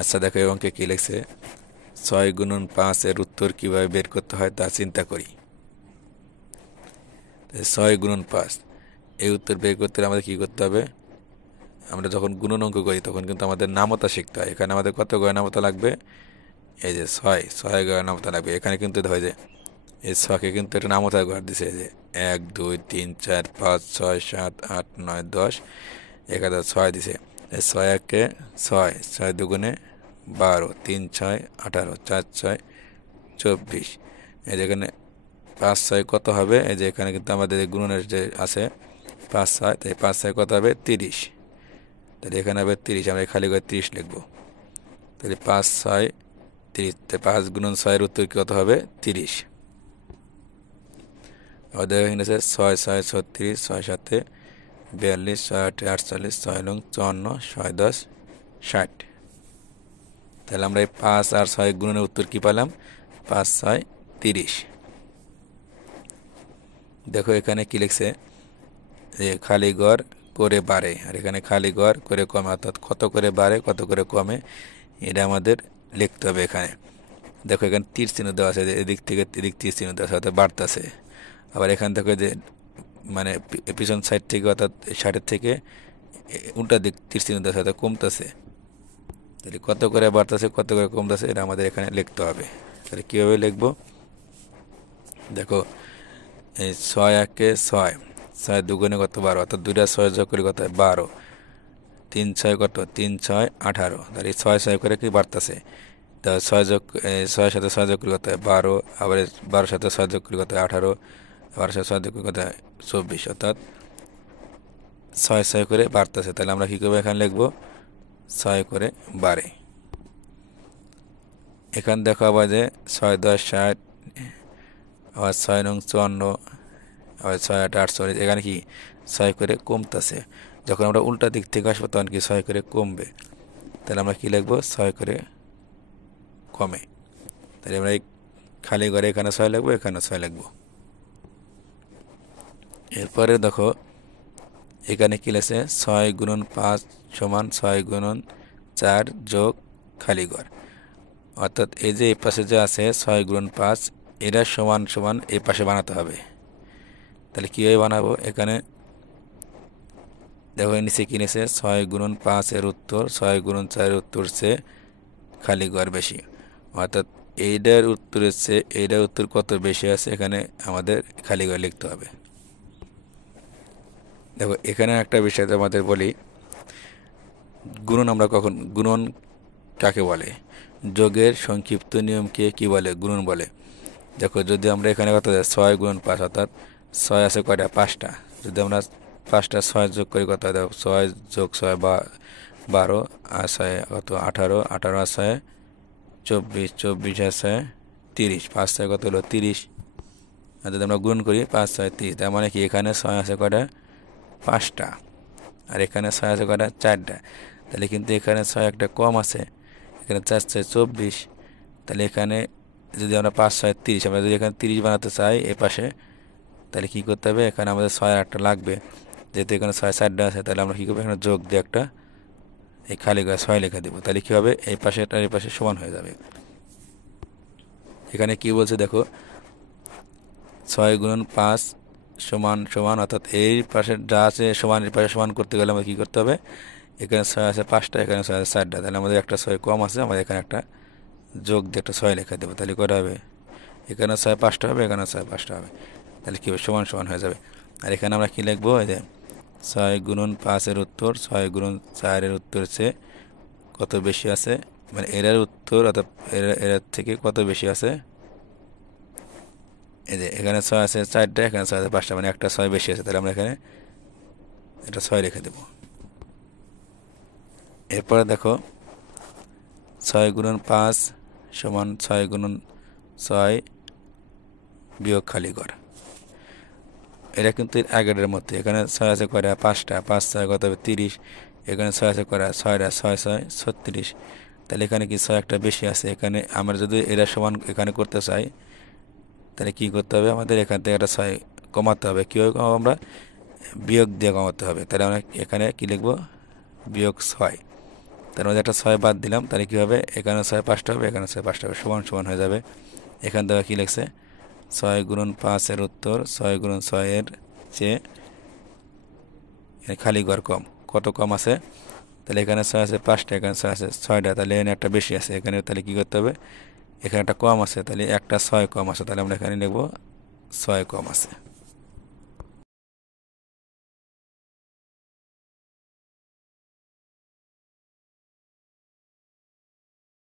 আচ্ছা দেখো এই অঙ্কে কি লিখছে, 6 × 5 এর উত্তর কিভাবে বের করতে হয় তা চিন্তা করি। 6 × 5 এই উত্তর বের করতে হলে আমাদের কি করতে হবে? আমরা যখন গুণন অঙ্ক করি তখন কিন্তু আমাদের নামতা শিখতে হয়। এখানে আমাদের কত গয় নামতা লাগবে? এই যে 6 গয় নামতা লাগবে। এখানে কিন্তু ধরে যে এই 6কে কিন্তু একটা নামতা ঘর দিছে, এই যে 1 2 3 4 5 6 7 8 9 10 11 6 দিছে। এই 6 1 6, 6 2 12, 3 6 18, 4 6 24। এই যেখানে 5 6 কত হবে? এই যে এখানে কিন্তু আমাদের গুণনের যে আছে 5 6, তাই 5 6 কত হবে? 30। তাহলে এখানে হবে 30, আমরা খালি করে 30 লিখবো। তাহলে 5 6 30, 5 × 6 এর উত্তর কত হবে? 30। আমাদের এখানে আছে 6 6 36, 6 7 42, 6 8 48, 6 9 54, 6 10 60। তাহলে আমরা এই 5 আর 6 গুণনের উত্তর কি পেলাম? 5 6 30। দেখো এখানে কি লিখছে, যে খালি ঘর করে বাড়ে, আর এখানে খালি ঘর করে কমে, অর্থাৎ কত করে বাড়ে কত করে কমে এটা আমাদের লিখতে হবে। এখানে দেখো এখানে তীর চিহ্ন দেওয়া আছে, যে এদিক থেকে এদিক তীর চিহ্ন দেওয়া আছে, অর্থাৎ বাড়তেছে। আবার এখানে দেখো যে মানে পিছন সাইড থেকে অর্থাৎ ষাটের থেকে উল্টা দিক তীর চিহ্ন দেওয়া আছে, অর্থাৎ কমতেছে। তাহলে কত করে বাড়তেছে কত করে কমতেছে এটা আমাদের এখানে লিখতে হবে। তাহলে কীভাবে লিখবো? দেখো এই 6 1 6, 6 2 কত? 12, অর্থাৎ 2টা 6 যোগ করে কত হয়? 12। 3 6 কত? 3 6 18। তাহলে 6 6 করে কি বাড়তেছে? তা 6 যোগ 6 সাথে 6 যোগ করে কত হয়? 12। আবার 12 সাথে 6 যোগ করে কত হয়? 18। 12 সাথে 6 যোগ করে কত হয়? 24। অর্থাৎ 6 6 করে বাড়তেছে। তাহলে আমরা কী করবো? এখানে লিখবো 6 করে বাড়ে। এখানে দেখো আবার যে 6 10 60, আবার 6 9 54, আবার 6 8 48। এখানে কি 6 করে কমতেছে। যখন আমরা উল্টা দিক থেকে আসবো তখন কি 6 করে কমবে। তাহলে আমরা কি লিখবো? 6 করে কমে। তাহলে আমরা এই খালি ঘরে এখানে 6 লিখবো, এখানে 6 লিখবো। এরপরে দেখো এখানে কি লেখছে, 6 × 5 সমান 6 × 4 যোগ খালি ঘর। অর্থাৎ এই যে এই পাশে যে আছে 6 × 5 এরা সমান সমান এই পাশে বানাতে হবে। তাহলে কীভাবে বানাবো? এখানে দেখো নিচে কি নিয়েছে, 6 × 5 এর উত্তর 6 × 4 এর উত্তর চেয়ে খালি ঘর বেশি। অর্থাৎ এইটার উত্তরের চেয়ে এইটার উত্তর কত বেশি আছে, এখানে আমাদের খালি ঘর লিখতে হবে। দেখো এখানে একটা বিষয় আমাদের বলি, গুণন আমরা কখন গুণন কাকে বলে? যোগের সংক্ষিপ্ত নিয়মকে কি বলে? গুণন বলে। দেখো যদি আমরা এখানে কত 6 × 5, অর্থাৎ 6 আছে কয়টা? 5টা। যদি আমরা 5টা 6 যোগ করি কত হয়? দেখো 6 যোগ 6 বা 12, আর 6 কত? 18, 18 আর 6 24, 24 আর 6 30, 5 6 কত হলো? 30। আর যদি আমরা গুণ করি 5 6 30, তার মানে কি এখানে 6 আছে কয়টা? 5টা। আর এখানে 6 আছে কয়টা? 4টা। তাহলে কিন্তু এখানে 6 একটা কম আছে, এখানে 4 6 24। তাহলে এখানে যদি আমরা 5 6 30, আমরা যদি এখানে 30 বানাতে চাই এ পাশে, তাহলে কী করতে হবে? এখানে আমাদের 6 8টা লাগবে। যেহেতু এখানে 6 4টা আছে, তাহলে আমরা কী করবো? এখানে যোগ দিয়ে একটা এই খালি করে 6 লেখা দেবো। তাহলে কী হবে? এই পাশে আর এই পাশে সমান হয়ে যাবে। এখানে কি বলছে দেখো, 6 × 5 সমান সমান, অর্থাৎ এই পাশে যা আছে সমান এর পাশে সমান করতে গেলে আমাদের কী করতে হবে? এখানে 6 আছে 5টা, এখানে 6 আছে 4টা। তাহলে আমাদের একটা 6 কম আছে, আমাদের এখানে একটা যোগ দিয়ে একটা 6 লেখা দেবো। তাহলে কটা হবে? এখানে 6 5টা হবে, এখানে 6 5টা হবে। তাহলে কী হবে? সমান সমান হয়ে যাবে। আর এখানে আমরা কী লিখবো? এই যে 6 × 5 এর উত্তর 6 × 4 এর উত্তর চেয়ে কত বেশি আছে, মানে এর উত্তর অর্থাৎ এর থেকে কত বেশি আছে? এই যে এখানে 6 আছে 4টা, এখানে 6 আছে 5টা, মানে একটা 6 বেশি আছে। তাহলে আমরা এখানে এটা 6 রেখে দেব। এরপরে দেখো 6 × 5 সমান 6 × 6 বিয়োগ খালি ঘর। এটা কিন্তু আগের মধ্যে এখানে 6 আছে কয়টা? 5টা, 5 6 কত হবে? 30। এখানে 6 আছে কয়টা? 6টা, 6 6 36। তাহলে এখানে কি 6 একটা বেশি আছে। এখানে আমরা যদি এরা সমান এখানে করতে চাই, তাহলে কী করতে হবে? আমাদের এখান থেকে একটা 6 কমাতে হবে। কীভাবে কমাবো? আমরা বিয়োগ দিয়ে কমাতে হবে। তাহলে আমরা এখানে কী লিখবো? বিয়োগ 6। তার মধ্যে একটা 6 বাদ দিলাম, তাহলে কী হবে, এখানে 6 5টা হবে, এখানে 6 5টা হবে, সমান সমান হয়ে যাবে। এখান থেকে কী লিখছে, 6 গুণন 5-এর উত্তর 6 গুণন 6-এর চেয়ে খালি ঘর কম। কত কম আছে, তাহলে এখানে 6 আছে 5টা, এখানে 6 আছে 6টা, তাহলে এখানে একটা বেশি আছে, এখানে তাহলে কী করতে হবে, এখানে একটা কম আছে, তাহলে একটা 6 কম আছে, তাহলে আমরা এখানে লিখব 6 কম আছে।